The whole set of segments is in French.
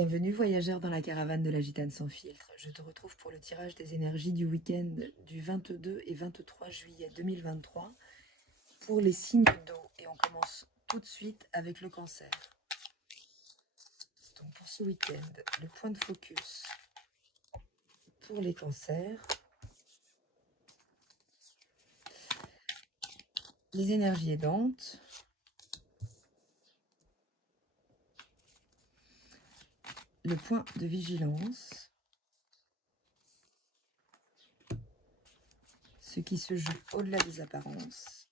Bienvenue voyageur dans la caravane de la Gitane sans filtre. Je te retrouve pour le tirage des énergies du week-end du 22 et 23 juillet 2023 pour les signes d'eau. Et on commence tout de suite avec le cancer. Donc pour ce week-end, le point de focus pour les cancers. Les énergies aidantes. Le point de vigilance. Ce qui se joue au-delà des apparences.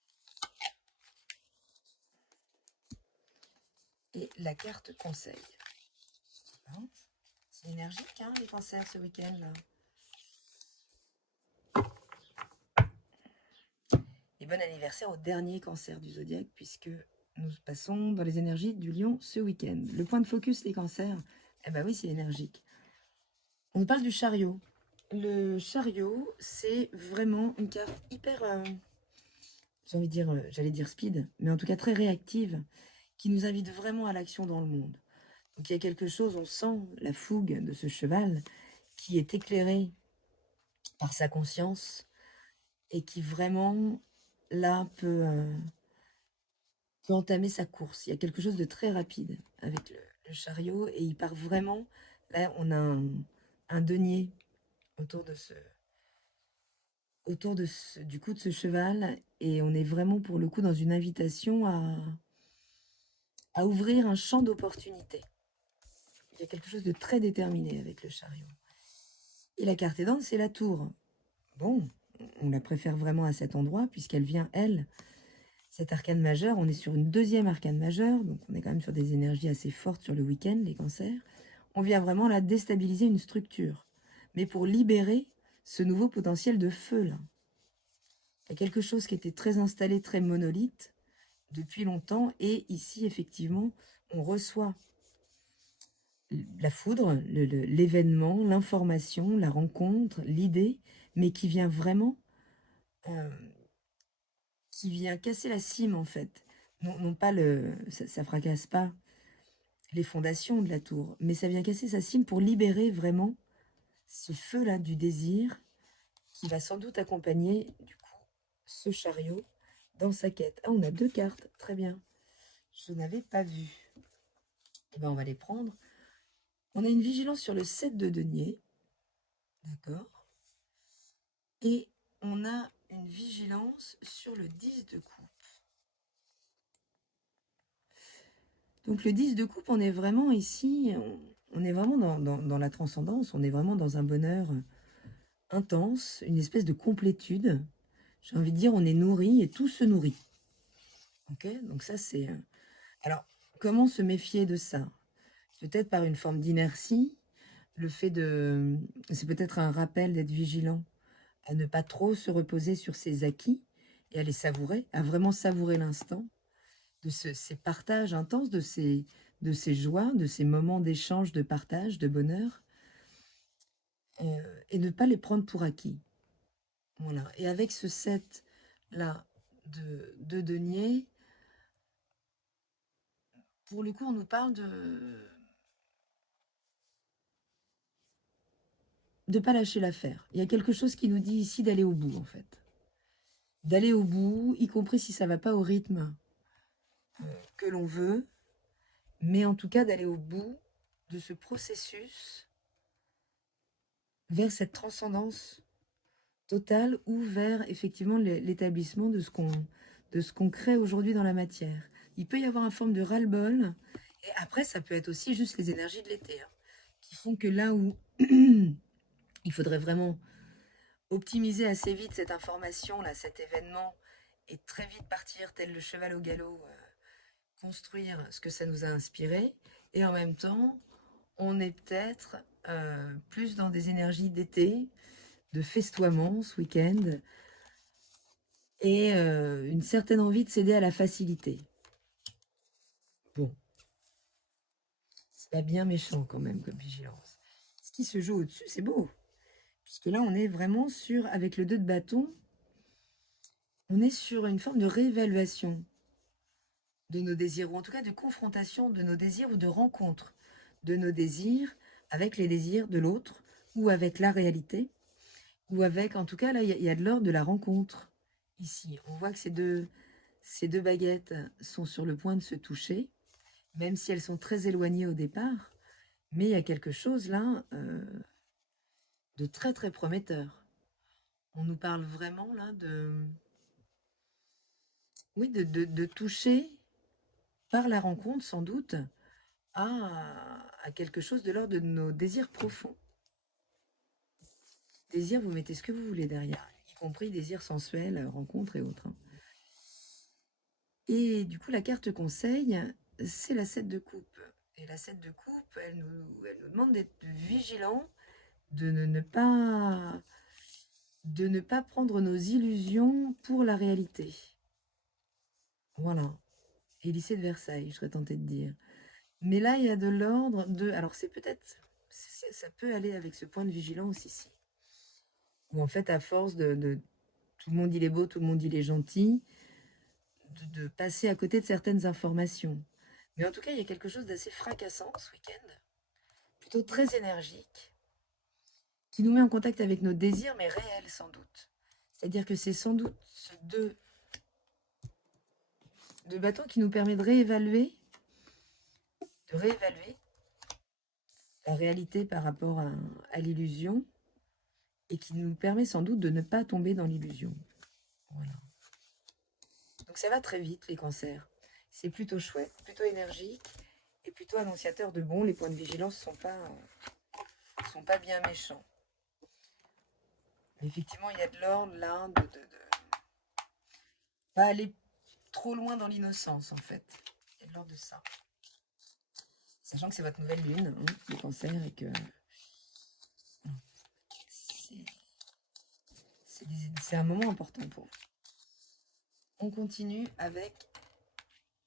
Et la carte conseil. C'est énergique, hein, les cancers ce week-end-là. Et bon anniversaire au dernier cancer du zodiaque, puisque nous passons dans les énergies du lion ce week-end. Le point de focus, les cancers, eh ben oui, c'est énergique. On parle du chariot. Le chariot, c'est vraiment une carte hyper, j'ai envie de dire, j'allais dire speed, mais en tout cas très réactive, qui nous invite vraiment à l'action dans le monde. Donc il y a quelque chose, on sent la fougue de ce cheval qui est éclairé par sa conscience et qui vraiment, là, peut entamer sa course. Il y a quelque chose de très rapide avec le chariot et il part vraiment. Là, on a un denier autour de du cou de ce cheval et on est vraiment pour le coup dans une invitation à ouvrir un champ d'opportunités. Il y a quelque chose de très déterminé avec le chariot. Et la carte aidante, c'est la tour. Bon, on la préfère vraiment à cet endroit puisqu'elle vient, elle, cet arcane majeur. On est sur une deuxième arcane majeure, donc on est quand même sur des énergies assez fortes sur le week-end, les cancers. On vient vraiment là déstabiliser une structure, mais pour libérer ce nouveau potentiel de feu là. Il y a quelque chose qui était très installé, très monolithe depuis longtemps, et ici effectivement on reçoit la foudre, l'événement, l'information, la rencontre, l'idée, mais qui vient vraiment, qui vient casser la cime en fait. Non pas ça fracasse pas les fondations de la tour, mais ça vient casser sa cime pour libérer vraiment ce feu-là du désir qui va sans doute accompagner du coup ce chariot dans sa quête. Ah, on a deux cartes, très bien. Je n'avais pas vu. Eh bien, on va les prendre. On a une vigilance sur le 7 de denier, d'accord. Et on a une vigilance sur le 10 de coupe. Donc le 10 de coupe, on est vraiment ici, on est vraiment dans la transcendance, on est vraiment dans un bonheur intense, une espèce de complétude. J'ai envie de dire, on est nourri et tout se nourrit. Ok, donc ça c'est... Alors, comment se méfier de ça? Peut-être par une forme d'inertie, le fait de... C'est peut-être un rappel d'être vigilant, à ne pas trop se reposer sur ses acquis et à les savourer, à vraiment savourer l'instant, de ces partages intenses, de ces joies, de ces moments d'échange, de partage, de bonheur, et ne pas les prendre pour acquis. Voilà. Et avec ce set-là de denier, pour le coup, on nous parle de ne pas lâcher l'affaire. Il y a quelque chose qui nous dit ici d'aller au bout, en fait. D'aller au bout, y compris si ça ne va pas au rythme que l'on veut, mais en tout cas d'aller au bout de ce processus vers cette transcendance totale ou vers effectivement l'établissement de ce qu'on crée aujourd'hui dans la matière. Il peut y avoir une forme de ras-le-bol, et après ça peut être aussi juste les énergies de l'été, hein, qui font que là où il faudrait vraiment optimiser assez vite cette information, là, cet événement, et très vite partir tel le cheval au galop, construire ce que ça nous a inspiré, et en même temps, on est peut-être plus dans des énergies d'été, de festoiement ce week-end, et une certaine envie de céder à la facilité. Bon, c'est pas bien méchant quand même comme vigilance. Ce qui se joue au-dessus, c'est beau, puisque là, on est vraiment sur, avec le 2 de bâton, on est sur une forme de réévaluation de nos désirs, ou en tout cas de confrontation de nos désirs ou de rencontre de nos désirs avec les désirs de l'autre, ou avec la réalité, ou avec, en tout cas, là, il y a de l'ordre de la rencontre. Ici, on voit que ces deux baguettes sont sur le point de se toucher, même si elles sont très éloignées au départ, mais il y a quelque chose là de très très prometteur. On nous parle vraiment là oui, de toucher par la rencontre sans doute à quelque chose de l'ordre de nos désirs profonds. Désir, vous mettez ce que vous voulez derrière, y compris désirs sensuels, rencontres et autres, hein. Et du coup, la carte conseil, c'est la 7 de coupe. Et la 7 de coupe, elle nous demande d'être vigilants, de ne pas prendre nos illusions pour la réalité. Voilà. Et lycée de Versailles, je serais tentée de dire. Mais là, il y a de l'ordre de... Alors, c'est peut-être... Ça peut aller avec ce point de vigilance ici. Où en fait, à force de tout le monde il est beau, tout le monde il est gentil, de passer à côté de certaines informations. Mais en tout cas, il y a quelque chose d'assez fracassant ce week-end, plutôt très énergique, qui nous met en contact avec nos désirs, mais réels sans doute. C'est-à-dire que c'est sans doute ce deux bâtons qui nous permet de réévaluer la réalité par rapport à l'illusion, et qui nous permet sans doute de ne pas tomber dans l'illusion. Voilà. Donc ça va très vite, les cancers. C'est plutôt chouette, plutôt énergique, et plutôt annonciateur de bon. Les points de vigilance sont pas bien méchants. Mais effectivement, il y a de l'ordre là, de pas aller trop loin dans l'innocence, en fait. Il y a de l'ordre de ça. Sachant que c'est votre nouvelle lune, hein, les cancers, et que c'est un moment important pour vous. On continue avec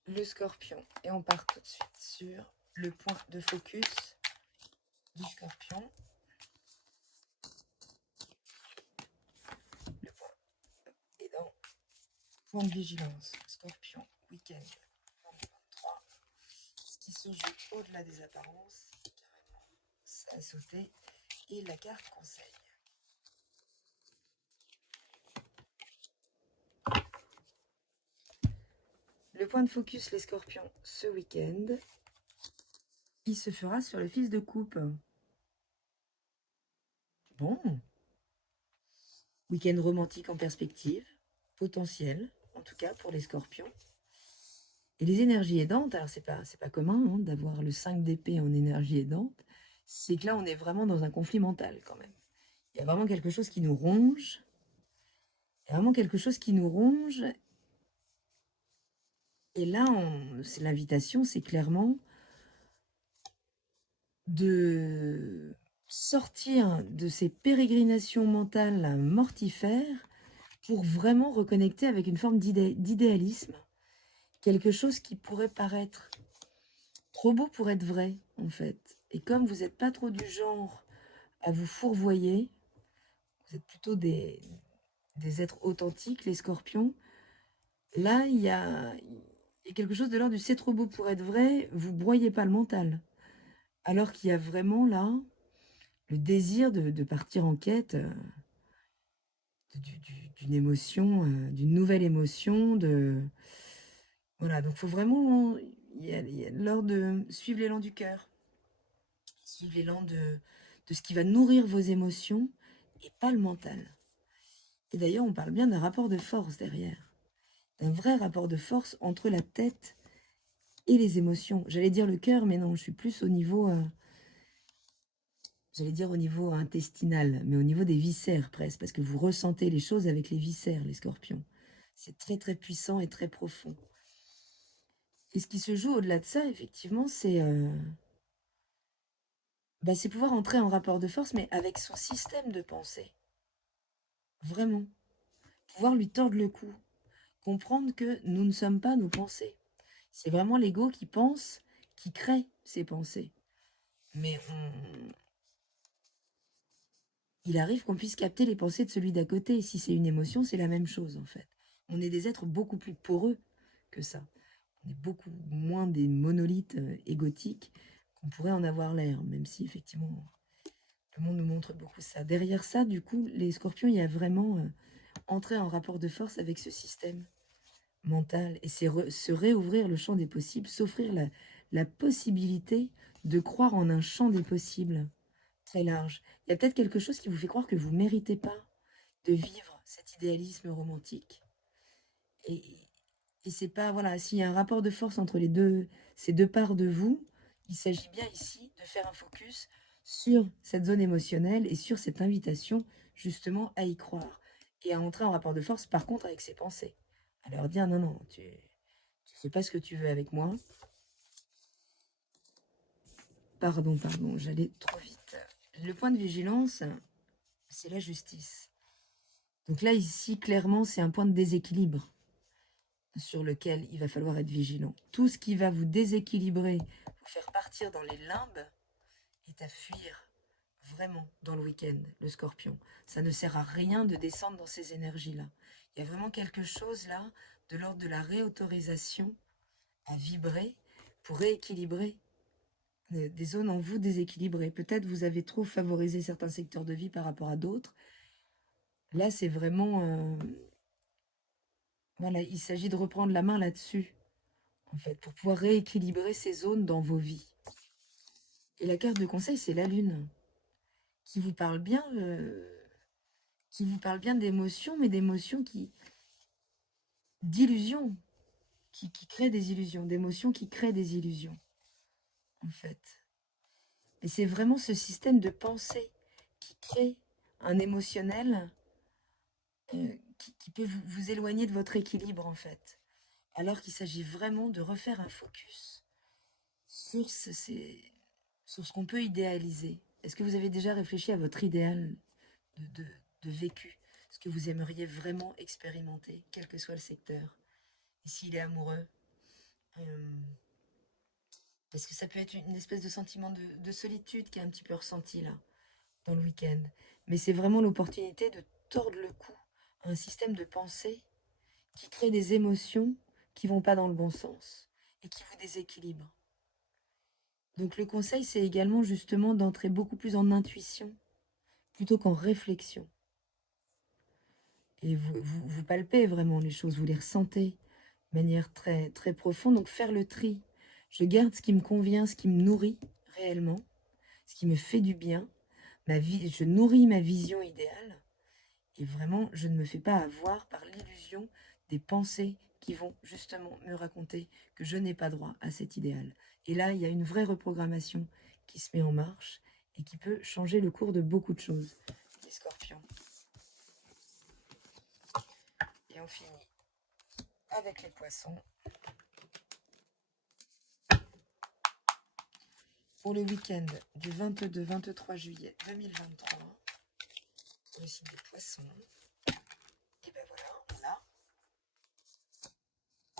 le scorpion. Et on part tout de suite sur le point de focus du scorpion. Le point est dans point de vigilance. Scorpion, week-end 2023. Ce qui se joue au-delà des apparences, carrément, ça a sauté. Et la carte conseil. Le point de focus, les scorpions, ce week-end, il se fera sur le fils de coupe. Bon. Week-end romantique en perspective, potentiel, en tout cas pour les scorpions. Et les énergies aidantes, alors c'est pas commun hein, d'avoir le 5 d'épée en énergie aidante, c'est que là on est vraiment dans un conflit mental quand même. Il y a vraiment quelque chose qui nous ronge. Il y a vraiment quelque chose qui nous ronge. Et là, c'est l'invitation, c'est clairement de sortir de ces pérégrinations mentales mortifères pour vraiment reconnecter avec une forme d'idéalisme, quelque chose qui pourrait paraître trop beau pour être vrai, en fait. Et comme vous n'êtes pas trop du genre à vous fourvoyer, vous êtes plutôt des êtres authentiques, les scorpions, là, il y a quelque chose de l'ordre du c'est trop beau pour être vrai, vous broyez pas le mental. Alors qu'il y a vraiment là le désir de partir en quête d'une émotion, d'une nouvelle émotion. Voilà, donc il faut vraiment, il y a l'ordre de suivre l'élan du cœur, suivre l'élan de ce qui va nourrir vos émotions et pas le mental. Et d'ailleurs, on parle bien d'un rapport de force derrière, d'un vrai rapport de force entre la tête et les émotions. J'allais dire le cœur, mais non, je suis plus au niveau... j'allais dire au niveau intestinal, mais au niveau des viscères presque, parce que vous ressentez les choses avec les viscères, les scorpions. C'est très très puissant et très profond. Et ce qui se joue au-delà de ça, effectivement, c'est pouvoir entrer en rapport de force, mais avec son système de pensée. Vraiment. Pouvoir lui tordre le cou. Comprendre que nous ne sommes pas nos pensées. C'est vraiment l'ego qui pense, qui crée ses pensées. Mais il arrive qu'on puisse capter les pensées de celui d'à côté. Et si c'est une émotion, c'est la même chose en fait. On est des êtres beaucoup plus poreux que ça. On est beaucoup moins des monolithes égotiques qu'on pourrait en avoir l'air, même si effectivement le monde nous montre beaucoup ça. Derrière ça, du coup, les scorpions, il y a vraiment entrer en rapport de force avec ce système mental et c'est se réouvrir le champ des possibles, s'offrir la possibilité de croire en un champ des possibles très large. Il y a peut-être quelque chose qui vous fait croire que vous ne méritez pas de vivre cet idéalisme romantique. Et, et c'est pas, voilà, s'il y a un rapport de force entre ces deux parts de vous, il s'agit bien ici de faire un focus sur cette zone émotionnelle et sur cette invitation justement à y croire et à entrer en rapport de force par contre avec ses pensées. À leur dire non, non, tu fais pas ce que tu veux avec moi. Pardon, j'allais trop vite. Le point de vigilance, c'est la justice. Donc là, ici, clairement, c'est un point de déséquilibre sur lequel il va falloir être vigilant. Tout ce qui va vous déséquilibrer, vous faire partir dans les limbes, est à fuir vraiment dans le week-end, le scorpion. Ça ne sert à rien de descendre dans ces énergies-là. Il y a vraiment quelque chose là de l'ordre de la réautorisation à vibrer pour rééquilibrer des zones en vous déséquilibrées. Peut-être vous avez trop favorisé certains secteurs de vie par rapport à d'autres. Là, c'est vraiment... voilà, il s'agit de reprendre la main là-dessus, en fait, pour pouvoir rééquilibrer ces zones dans vos vies. Et la carte de conseil, c'est la lune, qui vous parle bien, d'émotions, mais d'émotions d'illusions, qui créent des illusions, d'émotions qui créent des illusions, en fait. Et c'est vraiment ce système de pensée qui crée un émotionnel qui peut vous éloigner de votre équilibre, en fait. Alors qu'il s'agit vraiment de refaire un focus sur sur ce qu'on peut idéaliser. Est-ce que vous avez déjà réfléchi à votre idéal de, de, de vécu, ce que vous aimeriez vraiment expérimenter, quel que soit le secteur? Et s'il est amoureux, parce que ça peut être une espèce de sentiment de solitude qui est un petit peu ressenti là, dans le week-end. Mais c'est vraiment l'opportunité de tordre le cou à un système de pensée qui crée des émotions qui vont pas dans le bon sens et qui vous déséquilibrent. Donc le conseil, c'est également justement d'entrer beaucoup plus en intuition plutôt qu'en réflexion. Et vous palpez vraiment les choses, vous les ressentez de manière très, très profonde. Donc faire le tri. Je garde ce qui me convient, ce qui me nourrit réellement, ce qui me fait du bien. Je nourris ma vision idéale. Et vraiment, je ne me fais pas avoir par l'illusion des pensées qui vont justement me raconter que je n'ai pas droit à cet idéal. Et là, il y a une vraie reprogrammation qui se met en marche et qui peut changer le cours de beaucoup de choses. Les scorpions. Et on finit avec les poissons. Pour le week-end du 22-23 juillet 2023, pour le signe des poissons, et ben voilà, on a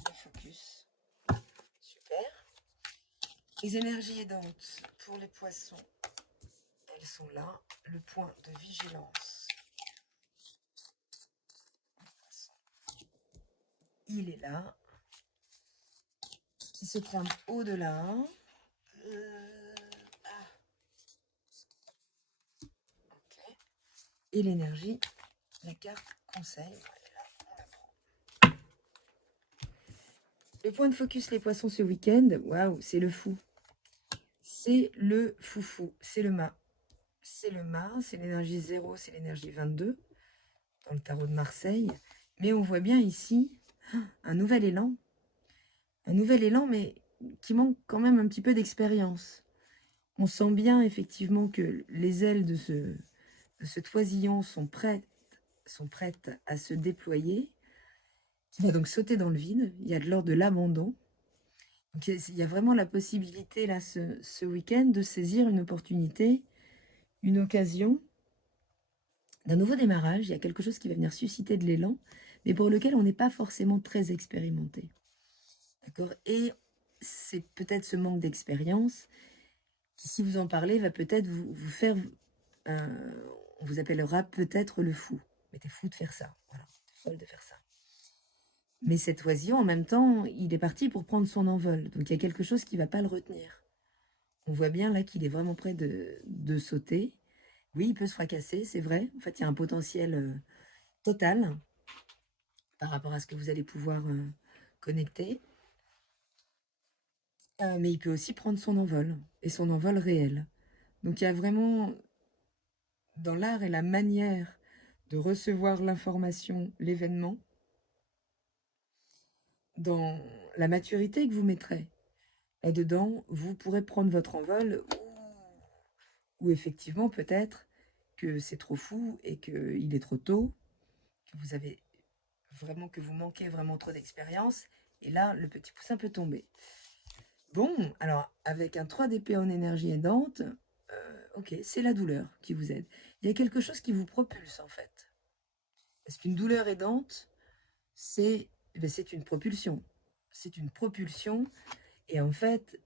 le focus. Super. Les énergies aidantes pour les poissons, elles sont là. Le point de vigilance, il est là. Qui se trame au-delà. Ok. Et l'énergie, la carte conseil. Le point de focus, les poissons ce week-end, waouh, c'est le fou. C'est le foufou, c'est le mât. C'est le mât, c'est l'énergie 0, c'est l'énergie 22, dans le tarot de Marseille. Mais on voit bien ici un nouvel élan. Un nouvel élan, mais qui manque quand même un petit peu d'expérience. On sent bien effectivement que les ailes de ce toisillon sont prêtes à se déployer, qui va donc sauter dans le vide. Il y a de l'ordre de l'abandon. Donc, il y a vraiment la possibilité là ce week-end de saisir une opportunité, une occasion d'un nouveau démarrage. Il y a quelque chose qui va venir susciter de l'élan, mais pour lequel on n'est pas forcément très expérimenté. D'accord? Et c'est peut-être ce manque d'expérience qui, si vous en parlez, va peut-être vous faire... on vous appellera peut-être le fou. Mais t'es fou de faire ça. Voilà, t'es folle de faire ça. Mais cet oisillon, en même temps, il est parti pour prendre son envol. Donc il y a quelque chose qui ne va pas le retenir. On voit bien là qu'il est vraiment près de sauter. Oui, il peut se fracasser, c'est vrai. En fait, il y a un potentiel total par rapport à ce que vous allez pouvoir connecter. Mais il peut aussi prendre son envol, et son envol réel. Donc il y a vraiment, dans l'art et la manière de recevoir l'information, l'événement, dans la maturité que vous mettrez. Là-dedans, vous pourrez prendre votre envol, ou effectivement peut-être que c'est trop fou et qu'il est trop tôt, que vous avez vraiment, que vous manquez vraiment trop d'expérience, et là, le petit poussin peut tomber. Bon, alors, avec un 3 d'épée en énergie aidante, ok, c'est la douleur qui vous aide. Il y a quelque chose qui vous propulse, en fait. Parce qu'une douleur aidante, c'est c'est une propulsion. C'est une propulsion, et en fait,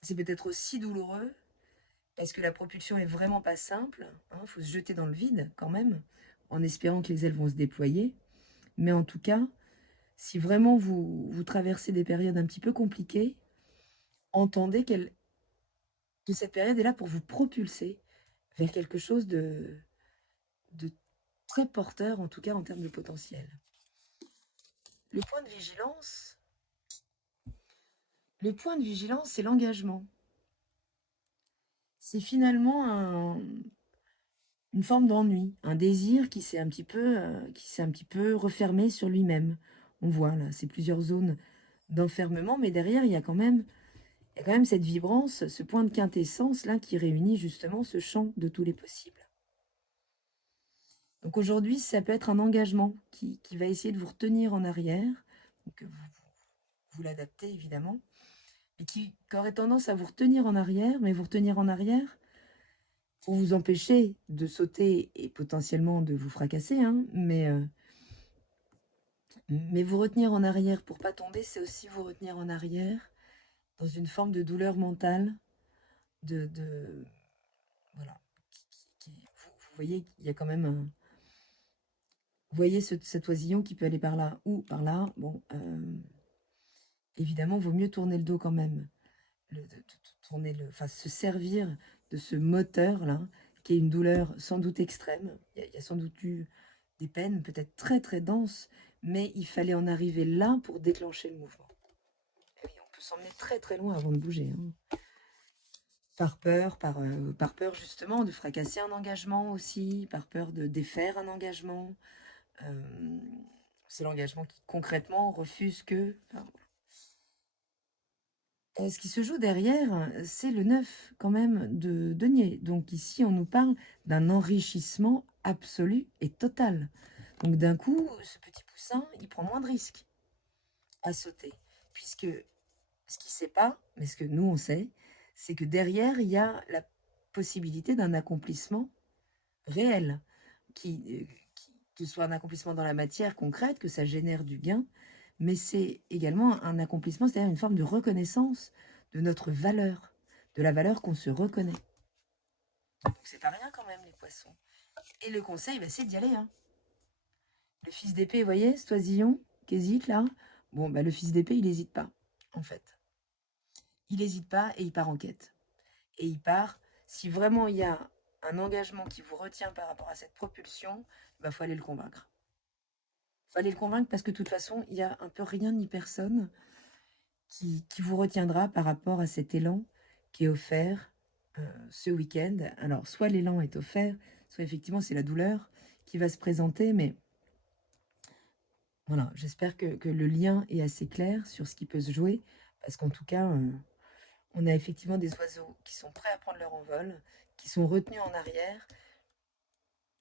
c'est peut-être aussi douloureux, parce que la propulsion est vraiment pas simple. Il faut se jeter dans le vide, quand même, en espérant que les ailes vont se déployer. Mais en tout cas, si vraiment vous traversez des périodes un petit peu compliquées, entendez que cette période est là pour vous propulser vers quelque chose de très porteur, en tout cas en termes de potentiel. Le point de vigilance, c'est l'engagement. C'est finalement une forme d'ennui, un désir qui s'est un petit peu refermé sur lui-même. On voit là, c'est plusieurs zones d'enfermement, mais derrière, il y a quand même cette vibrance, ce point de quintessence là qui réunit justement ce champ de tous les possibles. Donc aujourd'hui, ça peut être un engagement qui va essayer de vous retenir en arrière, donc vous l'adaptez évidemment, et qui aurait tendance à vous retenir en arrière, mais vous retenir en arrière pour vous empêcher de sauter et potentiellement de vous fracasser, hein, mais vous retenir en arrière pour pas tomber, c'est aussi vous retenir en arrière dans une forme de douleur mentale, de voilà. Vous voyez qu'il y a quand même un... Vous voyez cet oisillon qui peut aller par là ou par là. Bon, évidemment, il vaut mieux tourner le dos quand même. Enfin, se servir de ce moteur-là, qui est une douleur sans doute extrême. Il y a sans doute eu des peines peut-être très très denses, mais il fallait en arriver là pour déclencher le mouvement. Et oui, on peut s'emmener très très loin avant de bouger. Hein. Par peur justement de fracasser un engagement aussi, par peur de défaire un engagement. C'est l'engagement qui concrètement refuse que... Enfin, ce qui se joue derrière, c'est le 9 quand même de denier. Donc ici, on nous parle d'un enrichissement absolu et total. Donc d'un coup, ce petit poussin, il prend moins de risques à sauter. Puisque ce qu'il ne sait pas, mais ce que nous on sait, c'est que derrière, il y a la possibilité d'un accomplissement réel, que ce soit un accomplissement dans la matière concrète, que ça génère du gain, mais c'est également un accomplissement, c'est-à-dire une forme de reconnaissance de notre valeur, de la valeur qu'on se reconnaît. Donc c'est pas rien quand même, les poissons. Et le conseil, c'est d'y aller. Hein. Le fils d'épée, vous voyez, cet oisillon qui hésite là, bon, le fils d'épée, il n'hésite pas, en fait. Il n'hésite pas et il part en quête. Et il part, si vraiment il y a un engagement qui vous retient par rapport à cette propulsion, il faut aller le convaincre. Il faut aller le convaincre parce que de toute façon, il n'y a un peu rien ni personne qui vous retiendra par rapport à cet élan qui est offert ce week-end. Alors, soit l'élan est offert, soit effectivement c'est la douleur qui va se présenter, mais voilà, j'espère que le lien est assez clair sur ce qui peut se jouer, parce qu'en tout cas, on a effectivement des oiseaux qui sont prêts à prendre leur envol, qui sont retenus en arrière,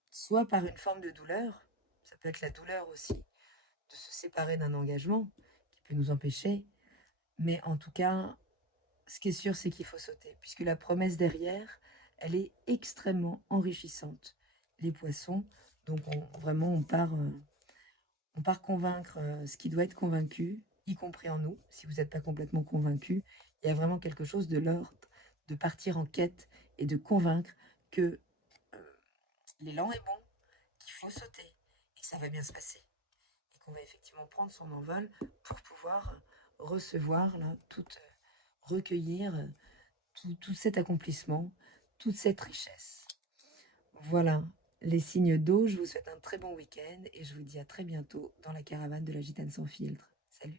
soit par une forme de douleur, ça peut être la douleur aussi de se séparer d'un engagement qui peut nous empêcher, mais en tout cas, ce qui est sûr, c'est qu'il faut sauter, puisque la promesse derrière, elle est extrêmement enrichissante. Les poissons, donc on part convaincre ce qui doit être convaincu, y compris en nous. Si vous n'êtes pas complètement convaincu, il y a vraiment quelque chose de l'ordre de partir en quête et de convaincre que l'élan est bon, qu'il faut sauter et que ça va bien se passer. Et qu'on va effectivement prendre son envol pour pouvoir recevoir, là, recueillir tout cet accomplissement, toute cette richesse. Voilà, les signes d'eau, je vous souhaite un très bon week-end et je vous dis à très bientôt dans la caravane de la Gitane sans filtre. Salut!